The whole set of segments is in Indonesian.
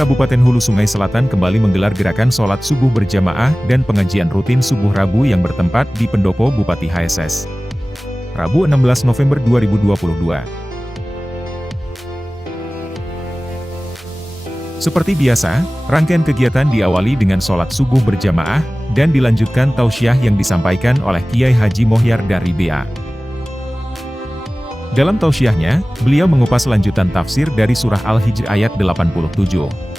Kabupaten Hulu Sungai Selatan kembali menggelar gerakan sholat subuh berjamaah dan pengajian rutin subuh Rabu yang bertempat di Pendopo Bupati HSS. Rabu 16 November 2022. Seperti biasa, rangkaian kegiatan diawali dengan sholat subuh berjamaah, dan dilanjutkan tausiah yang disampaikan oleh Kiai Haji Mohyar dari BA. Dalam tausiahnya, beliau mengupas lanjutan tafsir dari surah Al-Hijr ayat 87.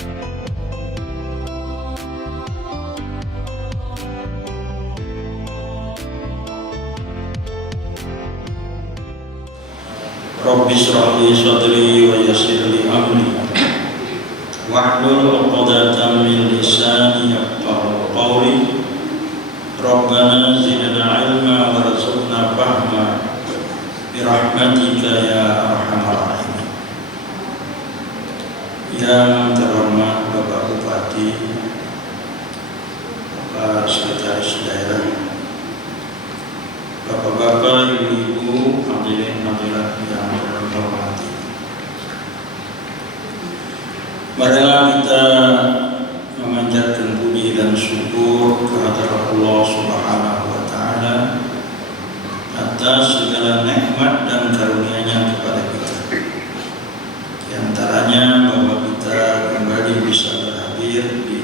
Rabbi shrah li sadri wa yassir li amri wahlul 'uqdatam min lisani yafqahu qawli. Rabbana zidna ilma warzuqna fahma birahmatika ya arhamar rahimin. Yang terhormat Bapak Bupati, Bapak Sekretaris Daerah, Bapak-bapak, ibu-ibu, hadirin hadirat yang saya hormati. Marilah kita memanjatkan puji dan syukur kehadirat Allah Subhanahu wa Ta'ala atas segala nikmat dan karunia-Nya kepada kita. Di antaranya bahwa kita kembali bisa berhadir di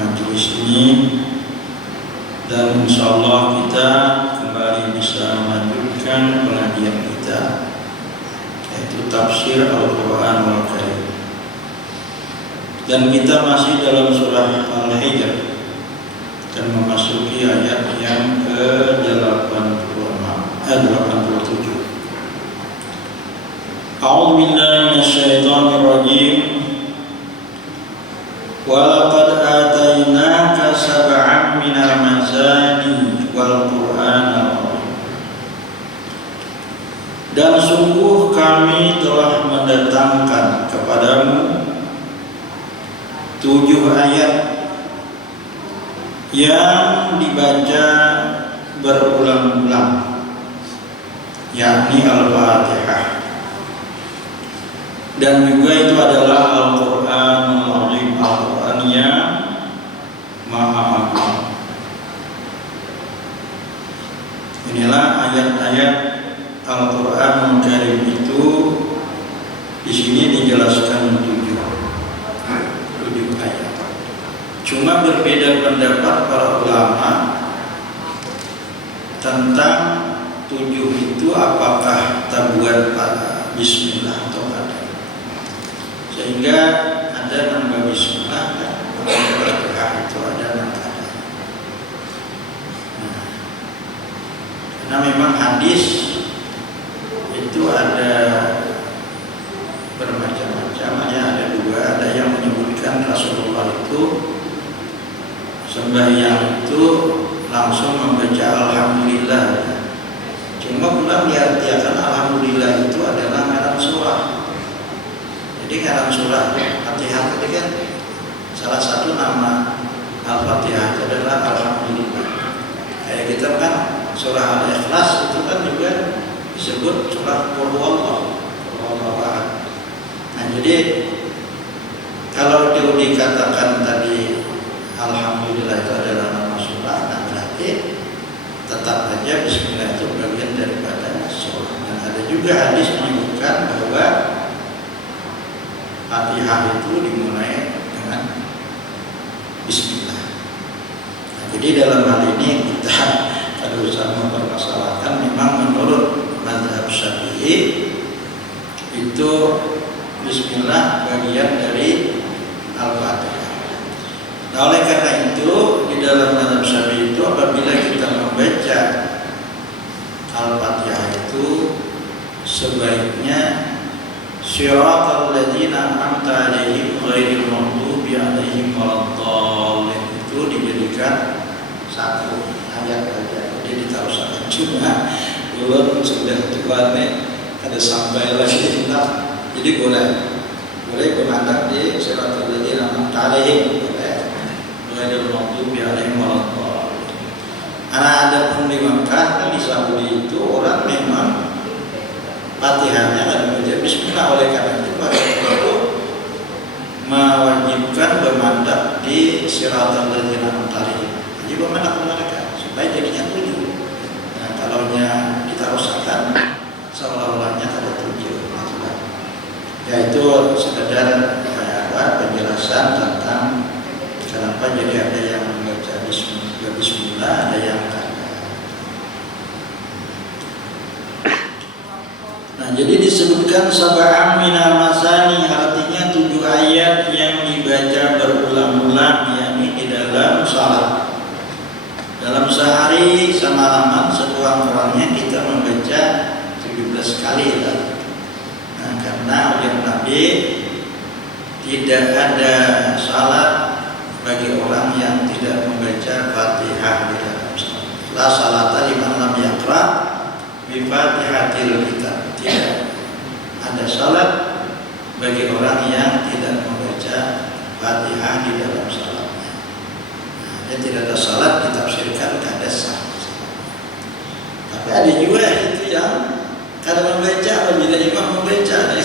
majelis ini, dan insyaallah kita kembali bisa melanjutkan pengajian kita, yaitu tafsir Al-Quranul Karim. Dan kita masih dalam surah Al-Hijr dan memasuki ayat yang ke-87. A'udzu billahi minasyaitonir rajim. Wa laqad atainaka sab'an minal mazani wal Qur'anal azim. Dan sungguh kami telah mendatangkan kepadamu 7 ayat yang dibaca berulang-ulang, yakni Al-Fatihah, dan juga itu adalah Al-Quranul Azim, Al-Quran yang Maha Agung. Inilah ayat-ayat Al-Quranul Karim itu di sini dijelaskan 7 ayat. Cuma berbeda pendapat para ulama tentang 7 itu apakah tabuat Bismillah atau ada. Sehingga ada nama Bismillah dan Al-Fatihah itu ada nama. Karena memang hadis itu ada bermacam-macam, ada 2, ada yang menyebutkan Rasulullah itu sembahyang itu langsung membaca Alhamdulillah. Cuma pulang diartikan Alhamdulillah itu adalah ngaran surah. Jadi ngaran surah Fatihah itu kan salah satu nama Al-Fatihah itu adalah Alhamdulillah. Kayak kita kan surah Al-Ikhlas itu kan juga disebut surah Qul Huwallahu ahad. Nah, jadi kalau dikatakan tadi Alhamdulillah itu adalah nama surah, nah berarti tetap saja Bismillah itu bagian daripada surah. Dan ada juga hadis menyebutkan bahwa Fatihah itu dimulai dengan Bismillah. Nah, jadi dalam hal ini kita harus mempermasalahkan, memang menurut mazhab Syafi'i itu Bismillah bagian dari Al-Fatihah. Nah, oleh karena itu di dalam mazhab Syafi'i itu apabila kita membaca Al-Fatihah itu sebaiknya Shiratal ladzina an'amta 'alaihim ghairil maghdubi 'alaihim waladdallin itu dijadikan satu ayat saja. Jadi ditaruhkan, cuma belum sudah tuane ada sampai lagi kita. Jadi boleh bermandat di Shiratal ladzina an'amta 'alaihim ghairil maghdubi 'alaihim waladdallin. Karena ada pun di Makkah, di Saudi itu orang memang Fatihahnya dan membaca Bismillah. Oleh karena itu pada waktu itu siratal ladzina an'amta 'alaihim. Jadi bagaimana mereka supaya jadinya 7. Nah, kalau kita rusakkan seolah-olahnya ada 7. Yaitu sekedar penjelasan tentang kenapa jadi ada yang membaca bismillah, ada yang tidak. Nah, jadi disebutkan sab'an minal masani, artinya 7 ayat yang dibaca berulang-ulang, yakni di dalam salat. Dalam sehari semalaman sekurang-kurangnya kita membaca 17 kali ya. Nah, karena oleh Nabi tidak ada salat bagi orang yang tidak membaca Fatihah di dalam salat. La salata liman lam yaqra bi Fatihatil kitab. Tidak ada salat bagi orang yang tidak membaca Fatihah di dalam salatnya. Nah, tidak ada salat ditafsirkan kada sah. Tapi ada juga itu yang kada membaca apabila imam membaca, ada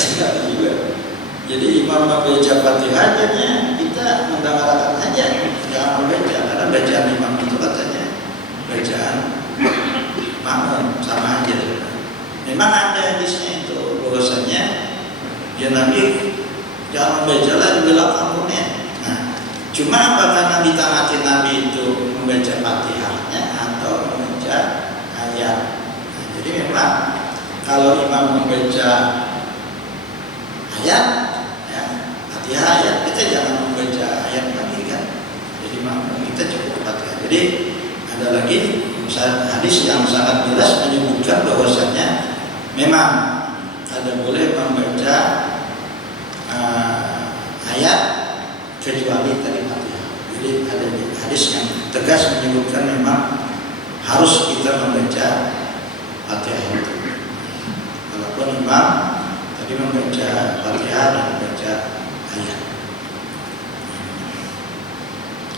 juga. Jadi imam membaca Fatihahnya, kita mendengarkan aja, jangan membaca, karena bacaan imam itu katanya bacaan makmum sama aja. Memang ada hadisnya itu bahwasanya ya Nabi jangan membaca lah di belakang punya. Nah, cuma apakah Nabi tamatin Nabi itu membaca Fatihahnya atau membaca ayat? Nah, jadi memang kalau imam membaca ayat, ya, Fatihah ayat, kita jangan membaca ayat lagi kan. Jadi makmum kita cukup Fatihah. Jadi ada lagi hadis yang sangat jelas menyebutkan bahwasanya memang ada boleh membaca ayat kecuali tadi Fatihah. Jadi ada hadis yang tegas menyebutkan memang harus kita membaca Fatihah itu. Walaupun imam tadi membaca Fatihah dan membaca ayat.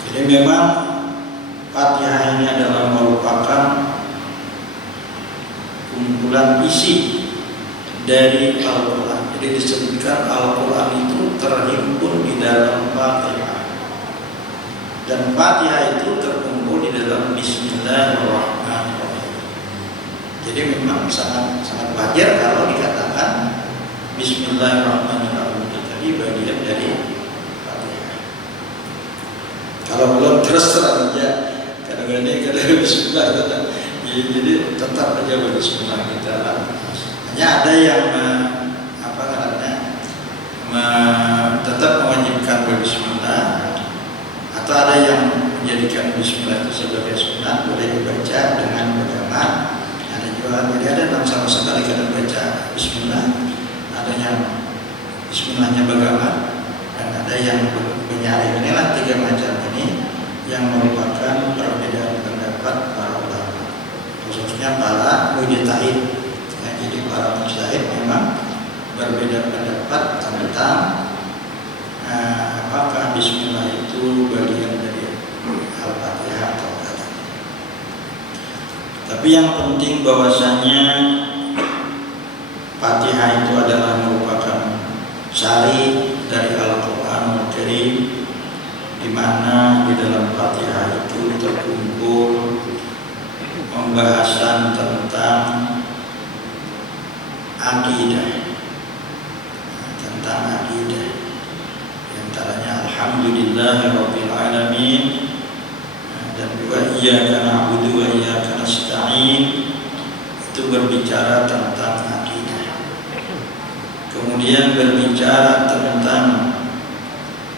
Jadi memang Fatihah ini adalah merupakan kumpulan isi dari Al-Quran. Jadi disebutkan Al-Quran itu terhimpun di dalam Fatihah. Dan Fatihah itu terkumpul di dalam Bismillahirrahmanirrahim. Jadi memang sangat wajar kalau dikatakan Bismillahirrahmanirrahim tadi bagian dari Fatihah. Kalau belum terus terang aja kadang-kadang Bismillah jadi tetap aja Bismillah kita. Hanya ada yang tetap mewajibkan Bismillah, atau ada yang menjadikan Bismillah itu sebagai sunat, boleh dibaca dengan berjamaah. Jadi ada yang sama sekali kadang baca Bismillah, ada yang Bismillahnya bagaimana, dan ada yang menyaring. Inilah 3 macam ini yang merupakan perbedaan pendapat para ulama, khususnya para mujtahid. Ya, jadi para mujtahid memang berbeda pendapat tentang apakah Bismillah itu bagian dari Al-Fatihah atau tidak. Tapi yang penting bahwasanya Fatihah itu adalah merupakan sari dari Al-Quranul Karim, di mana di dalam Fatihah itu terkumpul pembahasan tentang akidah, di antaranya Alhamdulillahirabbil alamin, dan juga iyyaka na'budu wa iyyaka nasta'in, itu berbicara tentang akidah. Kemudian berbicara tentang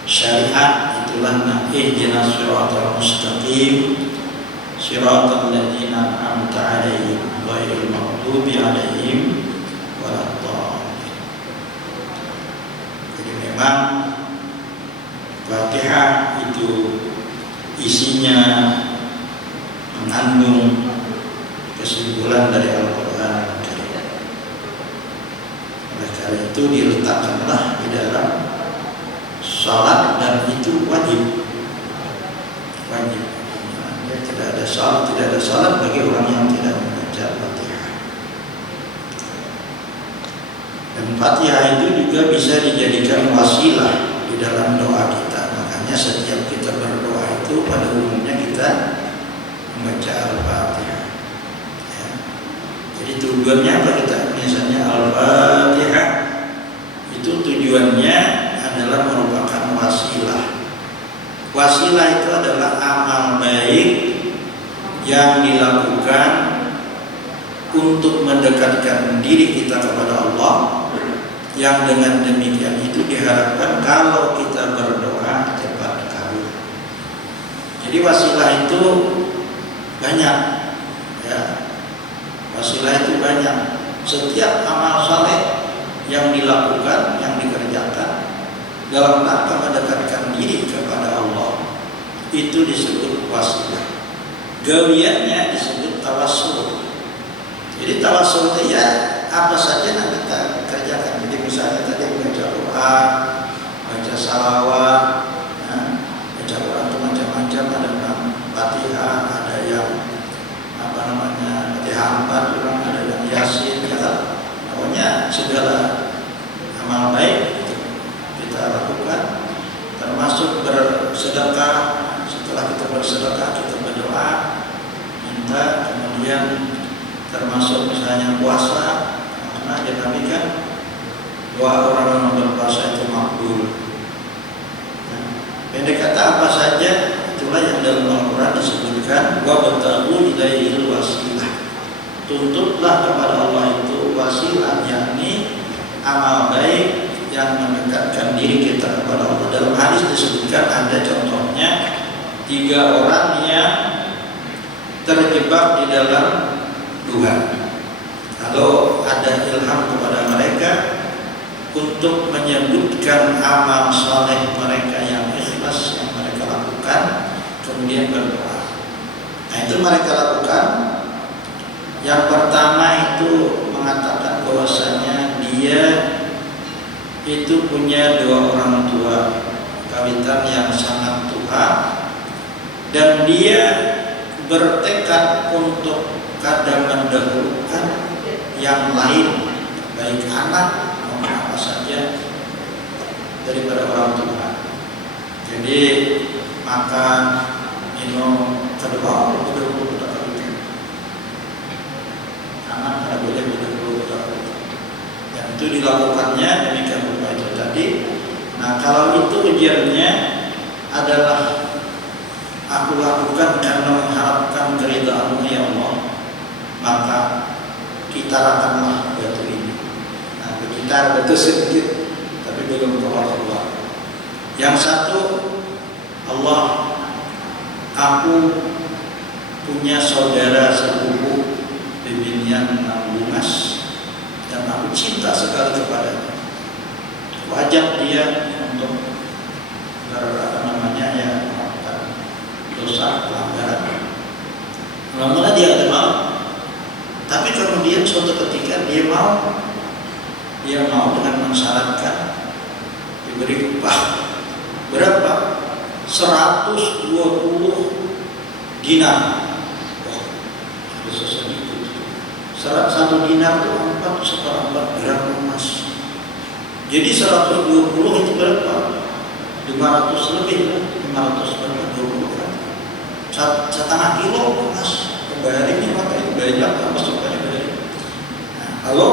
syariat, itulah ihdinas siratal mustaqim siratal ladzina an'amta 'alaihim ghairil maghdubi 'alaihim waladdallin. Jadi memang Fatihah itu isinya mengandung kesimpulan dari Al-Quran. Oleh karena itu diletakkanlah di dalam salat, dan itu wajib. Tidak ada salat bagi orang yang tidak membaca Fatihah. Dan Fatihah itu juga bisa dijadikan wasilah di dalam doa kita. Makanya setiap kita berdoa itu pada umumnya kita membaca Al-Fatihah. Ya. Jadi tujuannya apa kita misalnya Al-Fatihah itu tujuannya adalah merupakan wasilah. Wasilah itu adalah amal baik yang dilakukan untuk mendekatkan diri kita kepada Allah, yang dengan demikian itu diharapkan kalau kita berdoa cepat kabul. Jadi wasilah itu banyak, ya. Wasilah itu banyak. Setiap amal saleh yang dilakukan, yang dikerjakan dalam rangka mendekatkan diri kepada Allah itu disebut wasilah. Gawiannya disebut tawassul. Jadi tawassul itu ya apa saja yang kita kerjakan. Jadi misalnya tadi baca Quran, baca salawat, ya, baca Quran itu macam-macam, ada Fatihah, ada yang apa namanya Fatihah 4, ada yang Yasin, ya. Pokoknya segala amal baik itu kita lakukan, termasuk bersedekah. Setelah kita bersedekah, kita berdoa, minta, kemudian termasuk misalnya puasa, karena ada Nabi kan doa orang yang berpuasa itu makbul. Nah, pendek kata apa saja itulah yang dalam Al-Quran disebutkan wa bataghu ilaihil wasilah. Tuntutlah kepada Allah itu wasilah, yakni amal baik yang mendekatkan diri kita kepada Allah. Dalam hadis disebutkan ada contohnya 3 orang yang terjebak di dalam Tuhan. Kalau ada ilham kepada mereka untuk menyebutkan amal saleh mereka yang ikhlas yang mereka lakukan, kemudian berdoa. Nah itu mereka lakukan. Yang pertama itu mengatakan bahwasanya dia itu punya 2 orang tua kawitan yang sangat tua, dan dia bertekad untuk kadang mendahulukan yang lain, baik anak maupun apa saja daripada orang tua. Jadi makan, minum, kedua betul-betul anak tidak boleh betul-betul. Dan itu dilakukannya demikian rupa itu tadi. Nah kalau itu ujiannya adalah aku lakukan karena mengharapkan keridhaan-Mu ya Allah, maka kitarakanlah batu ini. Nah, berkitar batu sedikit, tapi belum keluar. Yang satu, Allah, aku punya saudara sepupu bibinian Bungas, dan aku cinta sekali kepadanya. Aku ajak dia untuk melakukan dosa pelanggaran. Mula-mula dia ada mau, tapi kemudian suatu ketika dia mau dengan mensyaratkan diberi upah berapa? 120 dinar. Oh, bisa sedikit. 1 dinar itu 4 gram emas. Jadi 120 itu berapa? 500 lebih, 500 berapa? 20 kan? 1,5 kilo emas. Kembali ini maka itu banyak emas supaya banyak. Nah, kalau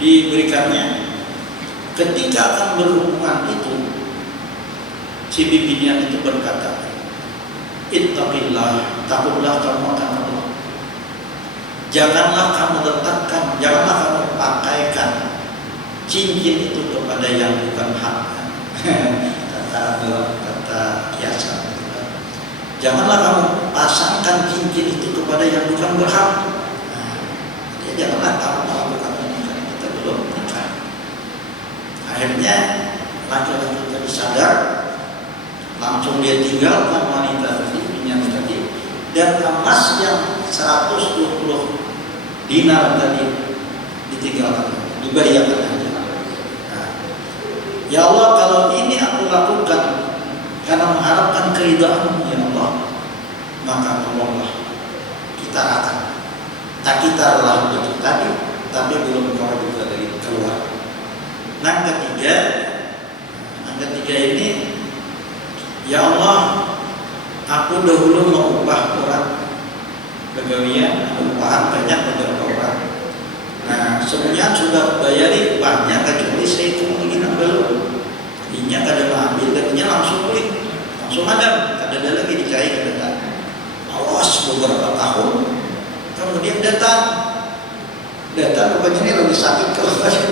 diberikannya, ketika akan berhubungan itu, si bibinya itu berkata, ittaqillah, takutlah kamu akan Allah. Janganlah kamu letakkan, janganlah kamu pakaikan cincin itu kepada yang bukan hak. kata kiasan. Janganlah kamu pasangkan cincin itu kepada yang bukan berhak. Nah, ya janganlah kamu melakukan ini karena kita belum menikah. Akhirnya laki-laki tadi sadar, langsung dia tinggalkan wanita tadi, minyak tadi, dan emas yang 120 dinar tadi ditinggalkan, dibayarkan aja. Nah, ya Allah, kalau ini aku lakukan karena mengharapkan keridhaan-Mu ya Allah, maka tolonglah kita akan tak kita lah begitu tadi, tapi belum keluar juga dari keluar. Nah ketiga ini, ya Allah, aku dahulu mau upah orang pegawaian, upahan banyak beberapa orang. Nah, semuanya sudah bayari upahnya kecuali saya itu mungkin belum. Ini kada ambil, dan langsung klik, langsung ada lagi dicari kada. Awas beberapa tahun, kemudian datang rupanya ini lebih sakit kalau lagi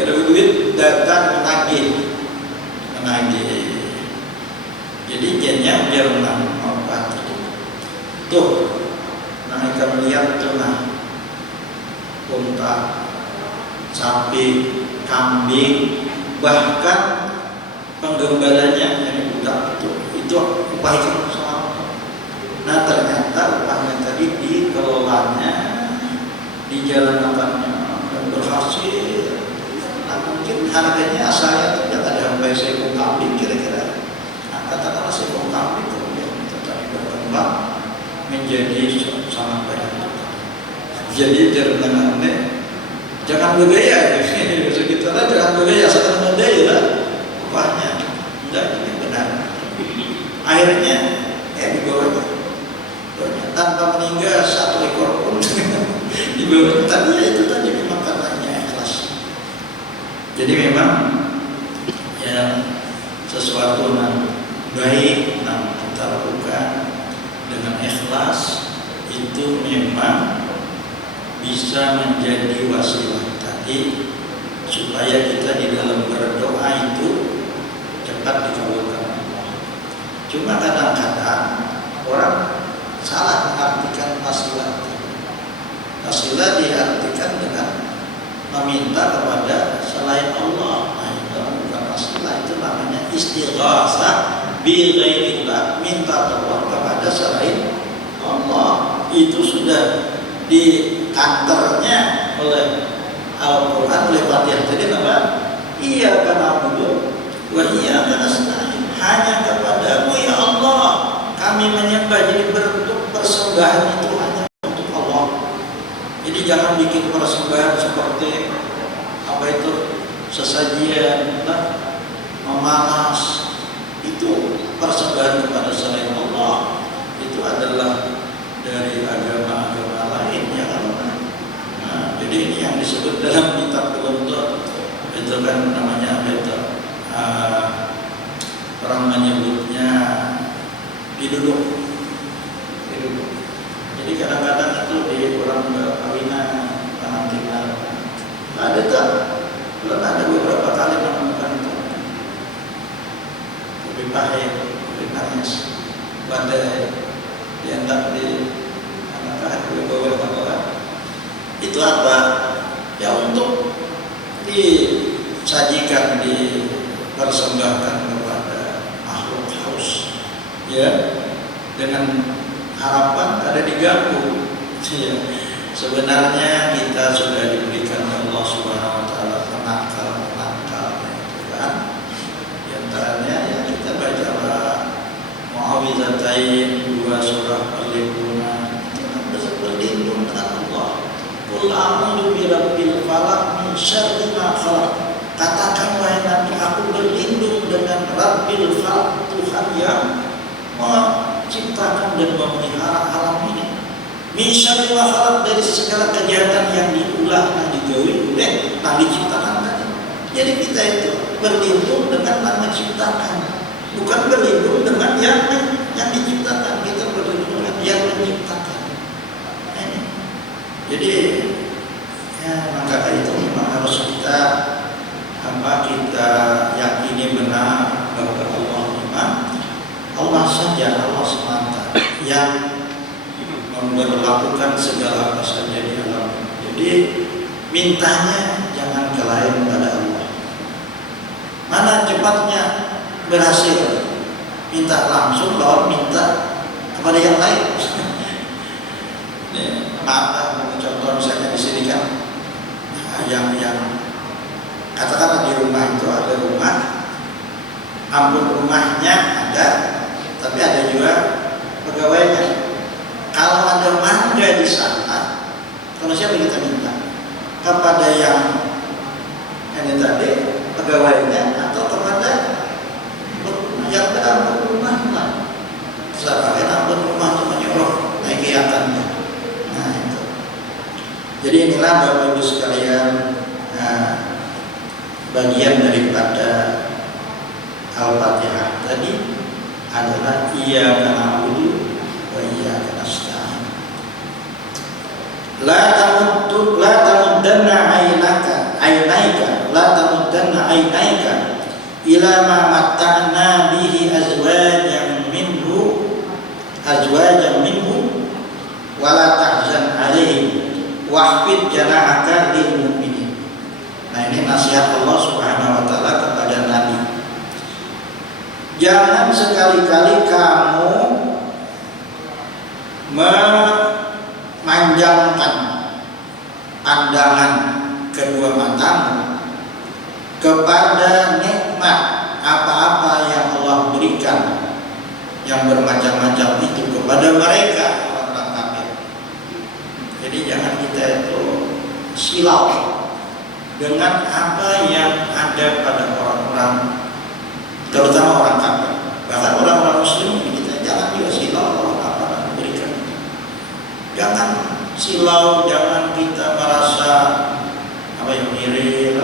ada duit, datang menagih. Jadi jadinya biar manfaat tuh, nah ikan lihat tuh nah, unta, sapi, kambing, bahkan penggembalanya yang budak itu upah itu soal. Nah ternyata upahnya tadi dikelolanya, dijalankannya dan berhasil. Nah mungkin harganya saya tidak ada sampai seekor kambing kira-kira. Nah katakanlah seekor kambing kemudian tetapi berkembang menjadi sangat banyak. Jadi jangan bergaya, segitu lah, jangan bergaya, sekarang bergaya lah, upahnya tidak ini benar. Akhirnya dibawanya tanpa meninggal satu ekor pun dibawanya tadi itu tadi memang karenanya ikhlas. Jadi memang ya sesuatu yang baik yang kita lakukan dengan ikhlas itu memang bisa menjadi wasilah tadi supaya kita di dalam berdoa itu cepat dikabulkan Allah. Cuma kadang-kadang orang salah mengartikan wasilah. Wasilah diartikan dengan meminta kepada selain Allah. Nah, itu bukan wasilah, itu namanya istighasah bi ghairillah, minta tolong kepada selain Allah. Itu sudah di kantornya oleh Al-Quran, oleh Fatihah tadi apa? Iya karena abudu wa iya karena nasta'in, hanya kepadamu ya Allah kami menyembah. Jadi bentuk persembahan itu hanya untuk Allah. Jadi jangan bikin persembahan seperti apa itu, sesajian, memanas, itu persembahan kepada selain Allah. Itu adalah dari agama-agama lain ya kan. Nah, jadi ini yang disebut dalam kitab Al-Qur'an itu kan namanya apa itu? Orang menyebutnya diduduk. Jadi kadang-kadang itu di orang kawinan, pengantinan ada tak? Belum ada beberapa kali menemukan itu. Lebih pahit, lebih panas, badai diantar di bawah. Itu apa? Ya untuk disajikan, dipersembahkan kepada makhluk haus, ya, dengan harapan ada diganggu. Ya. Sebenarnya kita sudah diberikan Allah Subhanahu Wa Taala penangkal, kan? Di antaranya ya kita baca Mu'awwidzatain, 2 surah Al-Qur'an, itu bisa berlindung dengan Allah. Qul a'udzu birabbil falaq min syarri ma khalaq. Katakan wahai Nabi, aku berlindung dengan Rabbil Falaq, Tuhan yang menciptakan dan memelihara alam ini. Min syarri ma khalaq, dari segala kejahatan yang diulah, yang digawe oleh yang diciptakan tadi. Jadi kita itu berlindung dengan yang menciptakan, bukan berlindung dengan yang diciptakan. Kita berlindung dengan yang menciptakan. Jadi ya, maka itu memang harus kita yakini benar bahwa Allah memang Allah saja, Allah semata yang memberlakukan segala apa saja di alam. Jadi mintanya jangan ke lain pada Allah. Mana cepatnya berhasil? Minta langsung, lawan minta kepada yang lain. Maaf, contoh misalnya di sini kan yang katakanlah di rumah itu ada rumah, ampun rumahnya ada, tapi ada juga pegawainya. Kalau ada mangga di sana, kalau siapa kita minta? Kepada yang ini tadi pegawainya atau kepada yang berada rumah? Misalkan ampun rumah tuh menyuruh naik kiatannya. Nah itu. Jadi inilah Bapak Ibu sekalian, bagian daripada Al-Fatihah tadi adalah iyyaka na'budu wa iyyaka nasta'in. La tamuddanna 'ainaika ila ma matta'na bihi azwajan minhu wa la tahzan 'alaihim wahfid janahaka lil mu'minin. Nah, ini nasihat Allah Subhanahu wa taala kepada Nabi. Jangan sekali-kali kamu memanjangkan pandangan kedua matamu kepada nikmat apa-apa yang Allah berikan yang bermacam-macam itu kepada mereka orang-orang kafir. Jadi jangan kita itu silau dengan apa yang ada pada orang-orang, terutama orang kafir. Bahkan orang-orang muslim kita jangan juga silau apa yang diberikan. Jangan silau, jangan kita merasa iri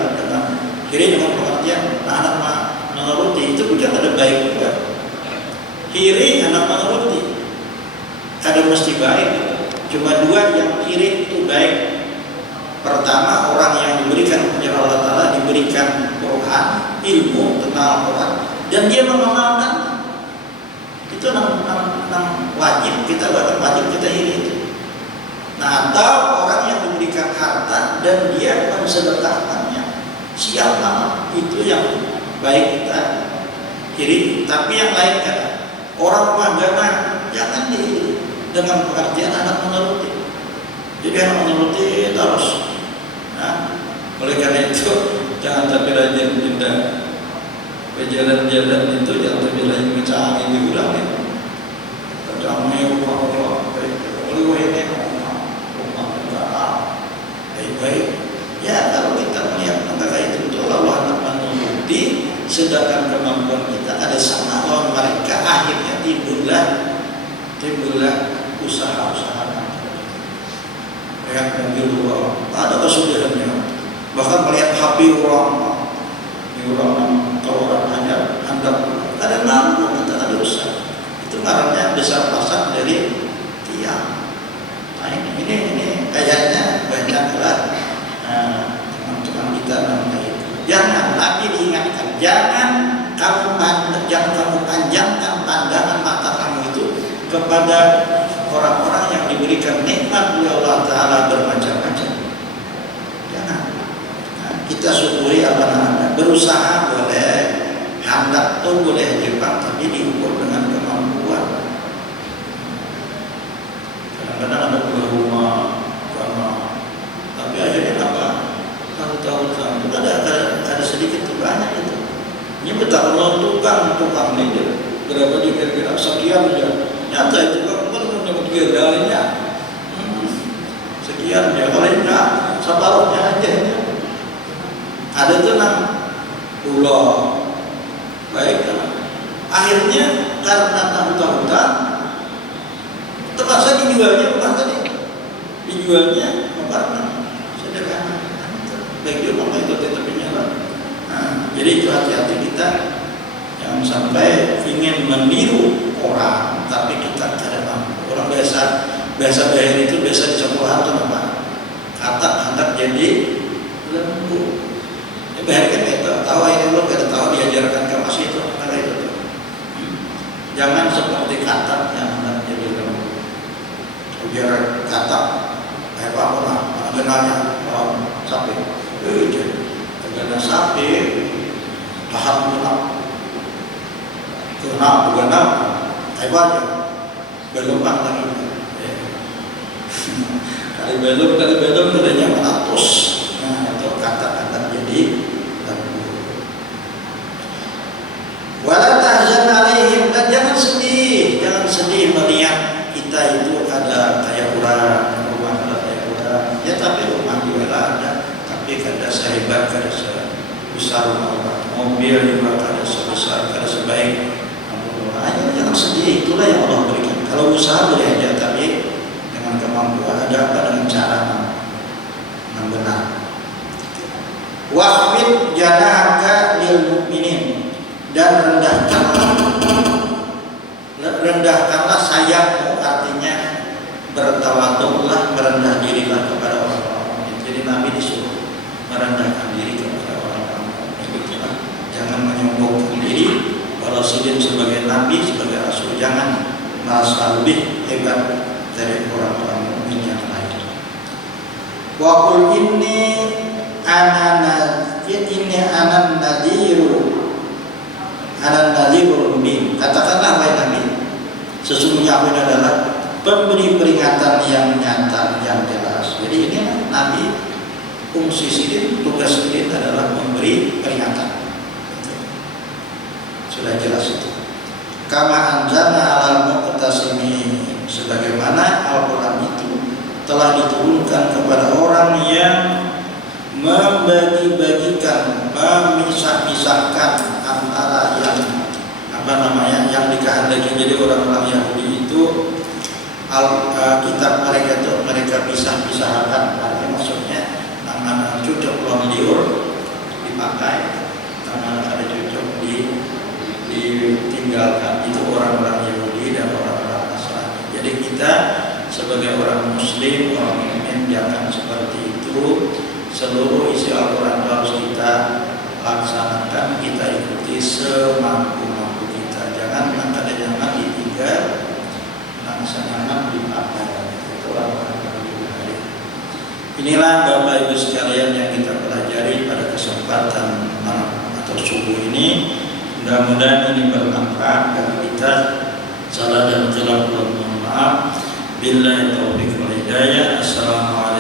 dengan pengertian anak mengeruti itu bukan ada baik juga. Iri anak mengeruti ada mesti baik. Cuma dua yang iri itu baik. Pertama, orang yang diberikan oleh Allah Ta'ala, diberikan Quran, ilmu tentang Al-Quran, dan dia mengamalkan itu wajib kita, bahkan wajib kita iri itu. Nah, atau orang yang diberikan harta dan dia mensedekahkannya siap amal, itu yang baik kita iri. Tapi yang lain kata orang agama jangan iri dengan pengertian anak menuruti. Jadi anak menuruti terus. Nah, oleh karena itu jangan tapi rajin pindah ke jalan-jalan itu, jangan tapi rajin mencari diulangi. Kadang mewah baik-baik. Ya, kalau kita melihat antara itu betul Allah anak menuruti, sedangkan kemampuan kita ada sama lawan mereka, akhirnya timbullah usaha-usaha. Lihat mobil orang, ada kesudahannya. Bahkan melihat HP orang, kalau orang hanya handap, ada lampu, ada rusak. Itu karena besar pasang dari tiang. Nah ini kayaknya banyak lah teman-teman kita namanya itu. Jangan lagi diingatkan, jangan kamu panjangkan pandangan mata kamu itu kepada orang-orang yang diberikan nikmat oleh Allah Ta'ala bermacam-macam. Jangan. Nah, kita syukuri apa namanya, berusaha boleh, hendak tuh boleh Jepang, tapi diukur dengan kemampuan. Kadang-kadang ada punya rumah, tapi akhirnya apa? Tahun-tahun itu ada sedikit tuh banyak itu. Ini betapa tukang ini berapa kira-kira sekian aja. Nyata itu kan menyebut gedalinya sekian ya, kalau enggak separuhnya aja. Ada tuh pulau baik kan. Akhirnya karena tahun-tahun terpaksa dijualnya apa tadi? Dijualnya apartemen sederhana. Baik juga kalau itu tetap menyala. Nah, jadi itu hati-hati kita jangan sampai ingin meniru orang, tapi kita tidak mampu. Orang biasa bayar itu biasa di sekolah atau apa? Kata hendak jadi lembu. Ya bayar kan itu. Tahu ini lo tidak tahu diajarkan ke masih itu karena itu. Jangan seperti kata yang hendak jadi lembu. Biar kata kayak apa lah, kenalnya orang sapi. Karena sapi tahan genap, hebat ya, belum lagi. Kali belum nilainya 100. Nah itu kata-kata jadi lembu. Wala tahzan alaihim, dan jangan sedih melihat kita itu ada kayak orang, rumah ada kayak orang. Ya tapi rumah juga ada. Tapi kada sehebat, kada sebesar rumah orang, mobil juga kada sebesar, kada sebaik Ayo jangan sedih, itulah yang Allah berikan. Kalau usaha boleh aja, tapi dengan kemampuan ada apa dengan cara yang benar. Wahfid janahaka lil mu'minin, dan rendahkanlah sayapmu, artinya bertawaduklah, merendah dirilah kepada orang-orang mukmin. Jadi Nabi disuruh merendahkan diri kepada orang-orang mukmin. Jangan menyombongkan diri. Walau sidin sebagai Nabi, sebagai Rasul, jangan merasa lebih hebat dari orang-orang mukmin yang lain. Wa qul inni anan nadhirul mubin. Katakanlah wahai Nabi, sesungguhnya aku ini adalah pemberi peringatan yang nyata, yang jelas. Jadi ini Nabi, fungsi sidin, tugas sidin adalah memberi peringatan. Sudah jelas itu. Kama anzalna 'alal muqtasimin, sebagaimana Al-Qur'an itu telah diturunkan kepada orang yang membagi-bagikan, memisah-misahkan antara yang dikehendaki. Jadi orang-orang Yahudi itu kitab mereka itu mereka pisah-pisahkan. Artinya maksudnya nama cocok belum liur dipakai, nama ada cocok ditinggalkan. Itu orang-orang Yahudi dan orang-orang Nasrani. Jadi kita sebagai orang Muslim, orang mukmin, jangan seperti itu. Seluruh isi Al-Quran harus kita laksanakan, kita ikuti semampu-mampu kita. Jangan ditinggal, laksanakan dipakai. Itulah inilah Bapak Ibu sekalian yang kita pelajari pada kesempatan malam atau subuh ini. Mudah-mudahan ini bermanfaat bagi kita. Salah dan khilaf mohon maaf. Billahi taufiq wal hidayah. Assalamualaikum